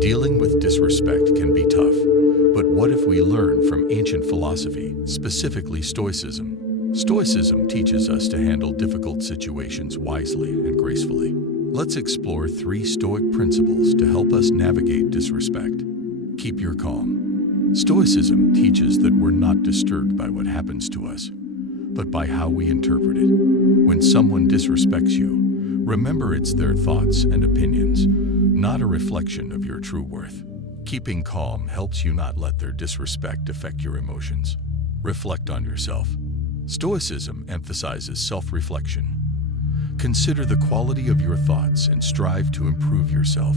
Dealing with disrespect can be tough, but what if we learn from ancient philosophy, specifically Stoicism? Stoicism teaches us to handle difficult situations wisely and gracefully. Let's explore 3 Stoic principles to help us navigate disrespect. Keep your calm. Stoicism teaches that we're not disturbed by what happens to us, but by how we interpret it. When someone disrespects you, remember it's their thoughts and opinions, not a reflection of your true worth. Keeping calm helps you not let their disrespect affect your emotions. Reflect on yourself. Stoicism emphasizes self-reflection. Consider the quality of your thoughts and strive to improve yourself.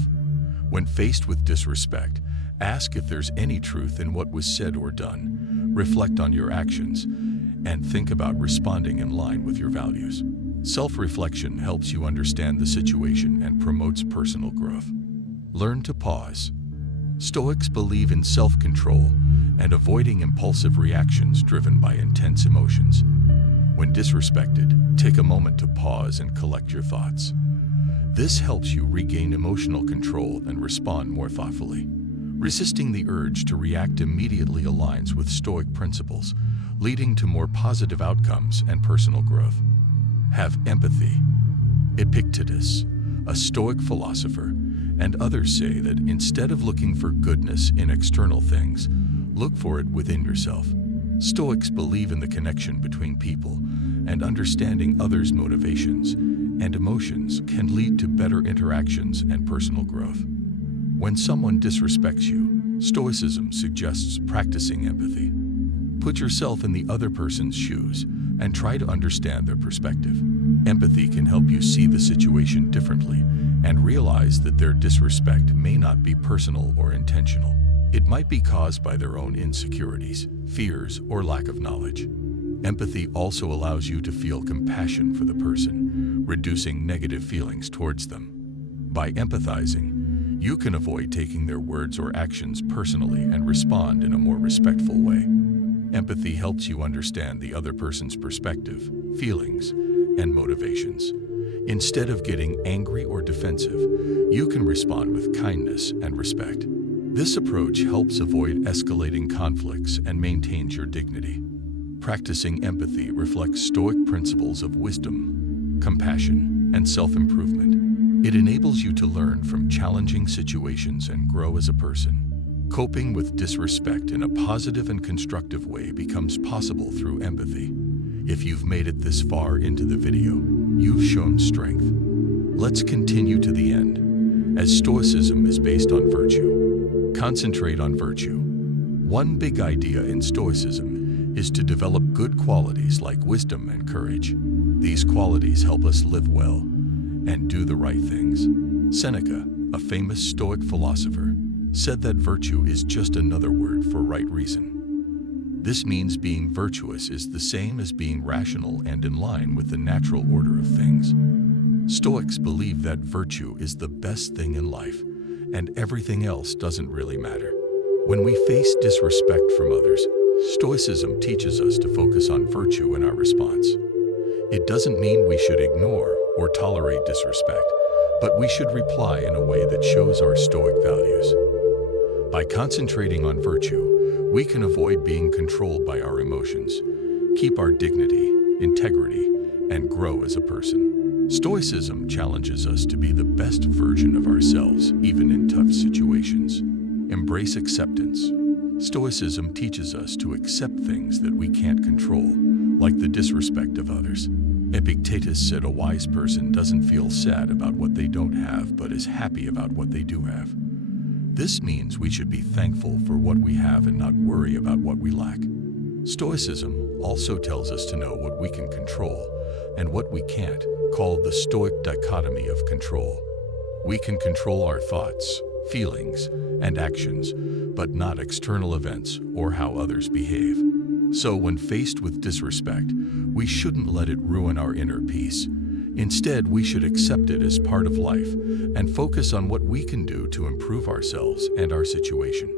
When faced with disrespect, ask if there's any truth in what was said or done. Reflect on your actions and think about responding in line with your values. Self-reflection helps you understand the situation and promotes personal growth. Learn to pause. Stoics believe in self-control and avoiding impulsive reactions driven by intense emotions. When disrespected, take a moment to pause and collect your thoughts. This helps you regain emotional control and respond more thoughtfully. Resisting the urge to react immediately aligns with Stoic principles, leading to more positive outcomes and personal growth. Have empathy. Epictetus, a Stoic philosopher, and others say that instead of looking for goodness in external things, look for it within yourself. Stoics believe in the connection between people, and understanding others' motivations and emotions can lead to better interactions and personal growth. When someone disrespects you, Stoicism suggests practicing empathy. Put yourself in the other person's shoes and try to understand their perspective. Empathy can help you see the situation differently and realize that their disrespect may not be personal or intentional. It might be caused by their own insecurities, fears, or lack of knowledge. Empathy also allows you to feel compassion for the person, reducing negative feelings towards them. By empathizing, you can avoid taking their words or actions personally and respond in a more respectful way. Empathy helps you understand the other person's perspective, feelings, and motivations. Instead of getting angry or defensive, you can respond with kindness and respect. This approach helps avoid escalating conflicts and maintains your dignity. Practicing empathy reflects Stoic principles of wisdom, compassion, and self-improvement. It enables you to learn from challenging situations and grow as a person. Coping with disrespect in a positive and constructive way becomes possible through empathy. If you've made it this far into the video, you've shown strength. Let's continue to the end, as Stoicism is based on virtue. Concentrate on virtue. One big idea in Stoicism is to develop good qualities like wisdom and courage. These qualities help us live well and do the right things. Seneca, a famous Stoic philosopher, said that virtue is just another word for right reason. This means being virtuous is the same as being rational and in line with the natural order of things. Stoics believe that virtue is the best thing in life, and everything else doesn't really matter. When we face disrespect from others, Stoicism teaches us to focus on virtue in our response. It doesn't mean we should ignore or tolerate disrespect, but we should reply in a way that shows our Stoic values. By concentrating on virtue, we can avoid being controlled by our emotions, keep our dignity, integrity, and grow as a person. Stoicism challenges us to be the best version of ourselves, even in tough situations. Embrace acceptance. Stoicism teaches us to accept things that we can't control, like the disrespect of others. Epictetus said a wise person doesn't feel sad about what they don't have, but is happy about what they do have. This means we should be thankful for what we have and not worry about what we lack. Stoicism also tells us to know what we can control and what we can't, called the Stoic dichotomy of control. We can control our thoughts, feelings, and actions, but not external events or how others behave. So when faced with disrespect, we shouldn't let it ruin our inner peace. Instead, we should accept it as part of life and focus on what we can do to improve ourselves and our situation.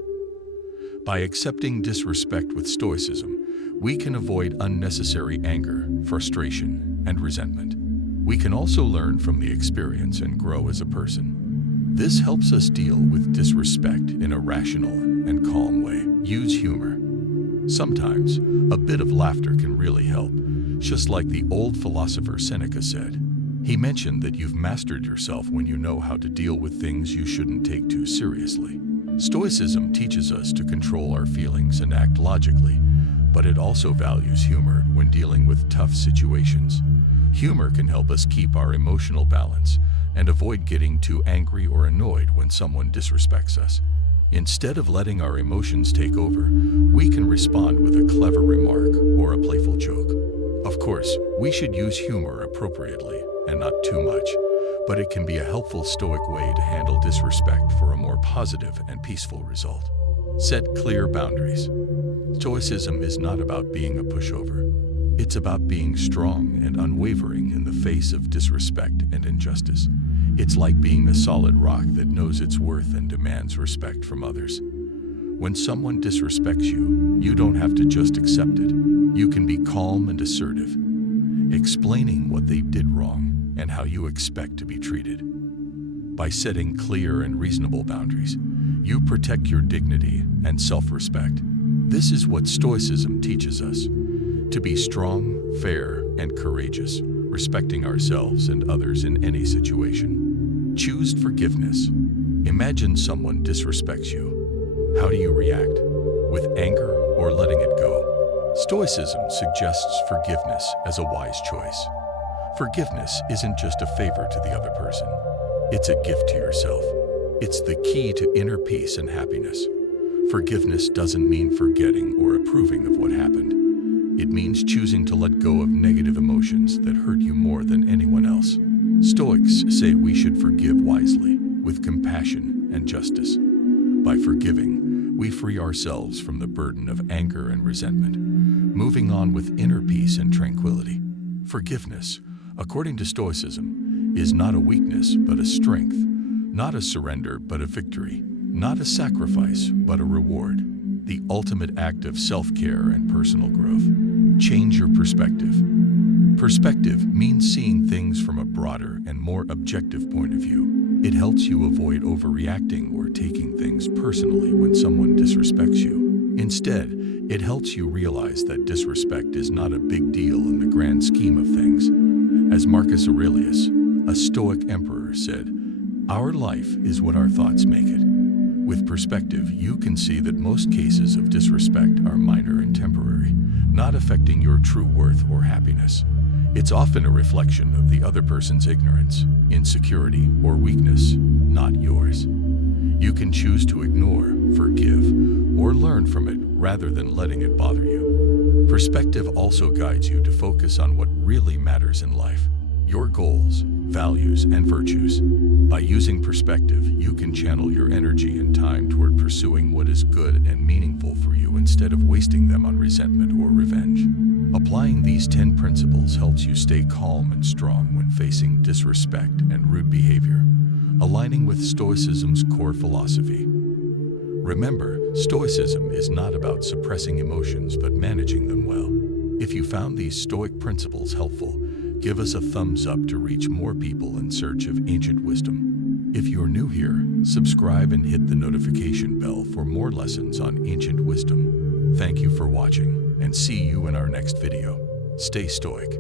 By accepting disrespect with Stoicism, we can avoid unnecessary anger, frustration, and resentment. We can also learn from the experience and grow as a person. This helps us deal with disrespect in a rational and calm way. Use humor. Sometimes, a bit of laughter can really help, just like the old philosopher Seneca said. He mentioned that you've mastered yourself when you know how to deal with things you shouldn't take too seriously. Stoicism teaches us to control our feelings and act logically, but it also values humor when dealing with tough situations. Humor can help us keep our emotional balance and avoid getting too angry or annoyed when someone disrespects us. Instead of letting our emotions take over, we can respond with a clever remark or a playful joke. Of course, we should use humor appropriately and not too much, but it can be a helpful Stoic way to handle disrespect for a more positive and peaceful result. Set clear boundaries. Stoicism is not about being a pushover. It's about being strong and unwavering in the face of disrespect and injustice. It's like being a solid rock that knows its worth and demands respect from others. When someone disrespects you, you don't have to just accept it. You can be calm and assertive, explaining what they did wrong and how you expect to be treated. By setting clear and reasonable boundaries, you protect your dignity and self-respect. This is what Stoicism teaches us: to be strong, fair, and courageous, respecting ourselves and others in any situation. Choose forgiveness. Imagine someone disrespects you. How do you react? With anger or letting it go? Stoicism suggests forgiveness as a wise choice. Forgiveness isn't just a favor to the other person. It's a gift to yourself. It's the key to inner peace and happiness. Forgiveness doesn't mean forgetting or approving of what happened. It means choosing to let go of negative emotions that hurt you more than anyone else. Stoics say we should forgive wisely, with compassion and justice. By forgiving, we free ourselves from the burden of anger and resentment, moving on with inner peace and tranquility. Forgiveness, according to Stoicism, is not a weakness but a strength, not a surrender but a victory, not a sacrifice but a reward, the ultimate act of self-care and personal growth. Change your perspective. Perspective means seeing things from a broader and more objective point of view. It helps you avoid overreacting or taking things personally when someone disrespects you. Instead, it helps you realize that disrespect is not a big deal in the grand scheme of things. As Marcus Aurelius, a Stoic emperor, said, "Our life is what our thoughts make it." With perspective, you can see that most cases of disrespect are minor and temporary, not affecting your true worth or happiness. It's often a reflection of the other person's ignorance, insecurity, or weakness, not yours. You can choose to ignore, forgive, or learn from it rather than letting it bother you. Perspective also guides you to focus on what really matters in life: your goals, values, and virtues. By using perspective, you can channel your energy and time toward pursuing what is good and meaningful for you instead of wasting them on resentment or revenge. Applying these 10 principles helps you stay calm and strong when facing disrespect and rude behavior, aligning with Stoicism's core philosophy. Remember, Stoicism is not about suppressing emotions but managing them well. If you found these Stoic principles helpful, give us a thumbs up to reach more people in search of ancient wisdom. If you're new here, subscribe and hit the notification bell for more lessons on ancient wisdom. Thank you for watching, and see you in our next video. Stay Stoic.